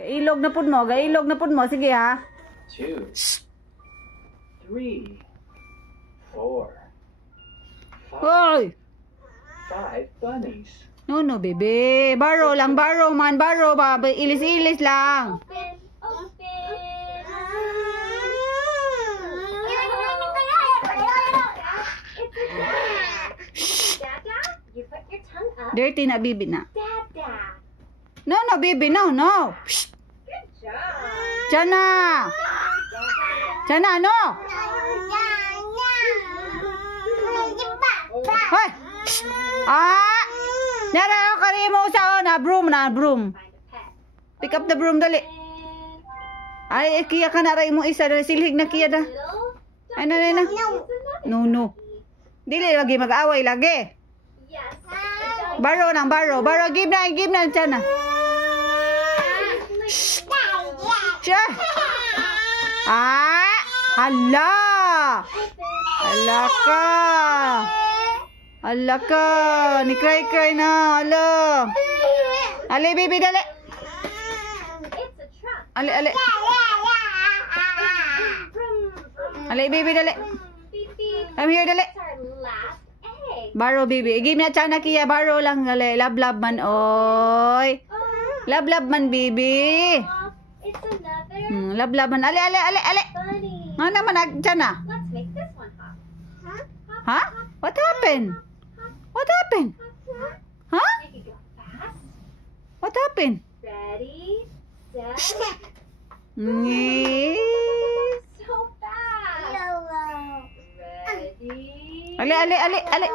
Gailog na pud mo, gailog na pud mo. Sige ha. 2, 3, 4, 5. Hoy! 5 bunnies. No, bebe. Baro lang, baro man, baro ba. Ilis-ilis lang. Dirty na, bibi na. No, baby, no. Shh. Tiana. Tiana, no. Hoy. Ah. Nara kari mo sa broom. Pick up the broom dali. Ay, kiya ka na ray mo isa dali silhig na kiya da. Ay na. No. Dili lagi mag-away lagi. Baro, give na Tiana. Siya. Ah, hala ka. Ni cry na. Hala. Ali, baby, dali. Ali. Ali, baby, dali. Come here, dali. Baro, baby. Give na Tiana kiya. Baro lang. Dali. Love man, oy. Love man, baby. Love man. Ali. Ano naman, Tiana? Let's make this one hop. Huh? What happened? Huh? Make it go fast. What happened? Ready, set. So fast. Ready. Ali.